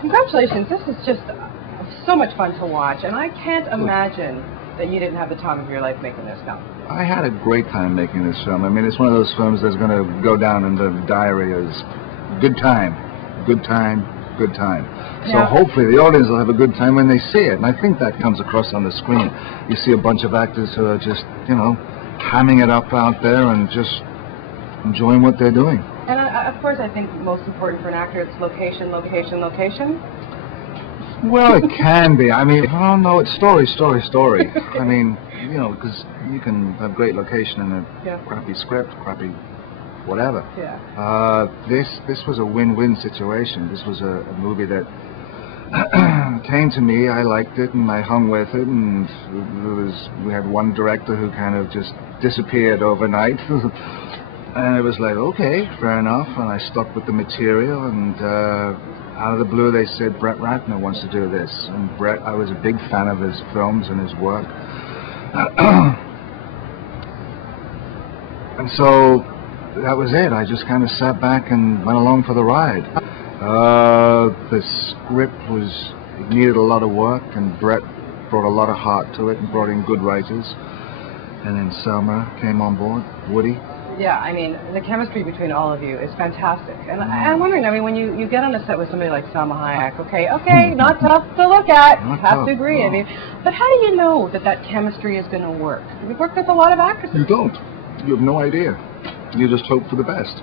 Congratulations. This is just so much fun to watch, and I can't imagine that you didn't have the time of your life making this film. I had a great time making this film. I mean, it's one of those films that's going to go down in the diary as good time, good time, good time. So hopefully the audience will have a good time when they see it, and I think that comes across on the screen. You see a bunch of actors who are just, you know, hamming it up out there and just enjoying what they're doing. And of course, I think most important for an actor, it's location, location, location. Well, it can be. I mean, I don't know. It's story, story, story. I mean, you know, because you can have great location and a crappy script, crappy whatever. Yeah. This was a win-win situation. This was a movie that came to me. I liked it, and I hung with it. And we had one director who kind of just disappeared overnight. And it was like, okay, fair enough. And I stuck with the material, and out of the blue they said, Brett Ratner wants to do this. And Brett, I was a big fan of his films and his work. And so that was it. I just kind of sat back and went along for the ride. The script it needed a lot of work, and Brett brought a lot of heart to it and brought in good writers. And then Selma came on board, Woody. Yeah, I mean, the chemistry between all of you is fantastic. And I'm wondering, I mean, when you get on a set with somebody like Selma Hayek, okay, not tough to look at, have to agree, I mean, but how do you know that that chemistry is going to work? You've worked with a lot of actors. You don't. You have no idea. You just hope for the best.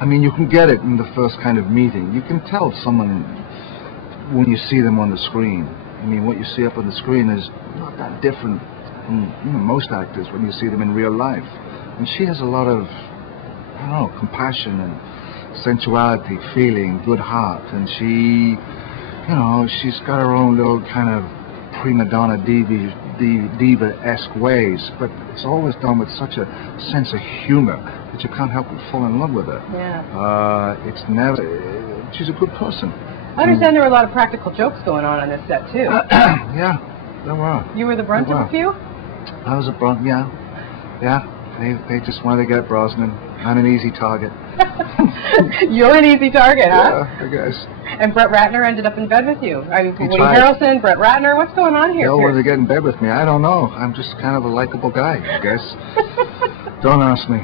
I mean, you can get it in the first kind of meeting. You can tell someone when you see them on the screen. I mean, what you see up on the screen is not that different from most actors when you see them in real life. And she has a lot of, I don't know, compassion and sensuality, feeling, good heart. And she, she's got her own little kind of prima donna diva-esque ways. But it's always done with such a sense of humor that you can't help but fall in love with her. Yeah. She's a good person. I understand there were a lot of practical jokes going on this set, too. Yeah, there were. You were the brunt of a few? I was a brunt, yeah. Yeah. They just wanted to get Brosnan. I'm an easy target. You're an easy target, huh? Yeah, I guess. And Brett Ratner ended up in bed with you. I mean, Woody Harrelson, Brett Ratner, what's going on here? They all wanted to get in bed with me. I don't know. I'm just kind of a likable guy, I guess. Don't ask me.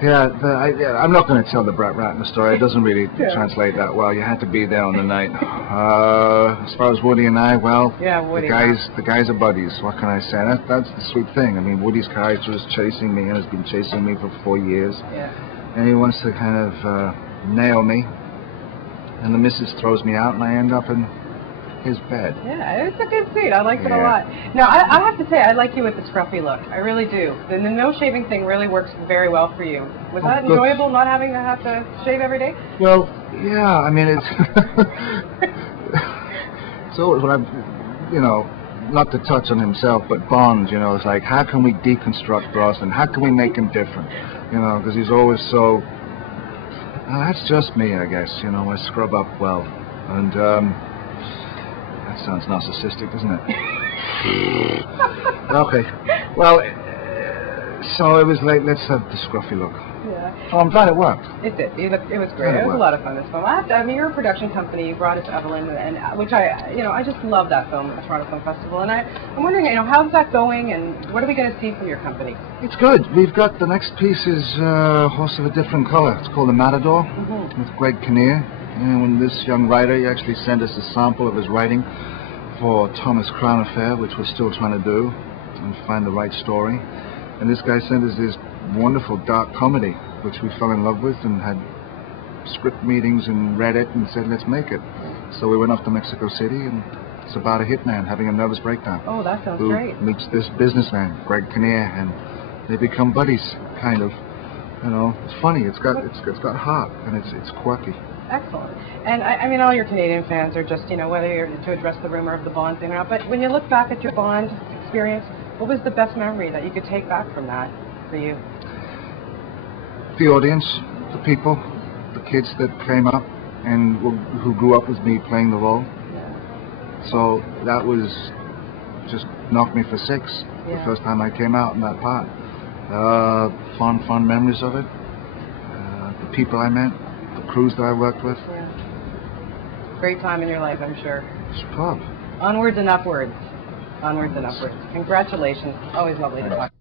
I'm not going to tell the Brett Ratner story. It doesn't really translate that well. You had to be there on the night. As far as Woody and I, Woody, the guys are buddies. What can I say? That's the sweet thing. I mean, Woody's character is chasing me and has been chasing me for 4 years. Yeah. And he wants to kind of nail me. And the missus throws me out, and I end up in his bed. Yeah, it's a good scene. I liked it a lot. Now, I have to say, I like you with the scruffy look. I really do. The no-shaving thing really works very well for you. Was that enjoyable, not having to have to shave every day? Well, yeah. I mean, it's... it's always when I'm, not to touch on himself, but Bond, it's like, how can we deconstruct Brosnan? How can we make him different? Because he's always so... that's just me, I guess. I scrub up well. And, that sounds narcissistic, doesn't it? Okay. Well, so it was like, let's have the scruffy look. Yeah. Oh, I'm glad it worked. It did. It was great. It was a lot of fun, this film. I mean, you're a production company. You brought us Evelyn, and which I just love that film at the Toronto Film Festival. And I'm wondering, how's that going, and what are we going to see from your company? It's good. We've got the next piece is Horse of a Different Color. It's called The Matador with Greg Kinnear. And when this young writer, he actually sent us a sample of his writing for Thomas Crown Affair, which we're still trying to do and find the right story. And this guy sent us this wonderful dark comedy, which we fell in love with and had script meetings and read it and said, let's make it. So we went off to Mexico City, and it's about a hitman having a nervous breakdown. Oh, that sounds great. Who meets this businessman, Greg Kinnear, and they become buddies, kind of. It's funny. It's got heart, and it's quirky. Excellent. And I mean, all your Canadian fans are just, whether you're to address the rumor of the Bond thing or not, but when you look back at your Bond experience, what was the best memory that you could take back from that for you? The audience, the people, the kids that came up and who grew up with me playing the role. Yeah. So that was just knocked me for six the first time I came out in that part. Fond memories of it. The people I met, the crews that I worked with. Yeah. Great time in your life, I'm sure. Superb. Onwards and upwards. Onwards and upwards. Congratulations. Always lovely to talk.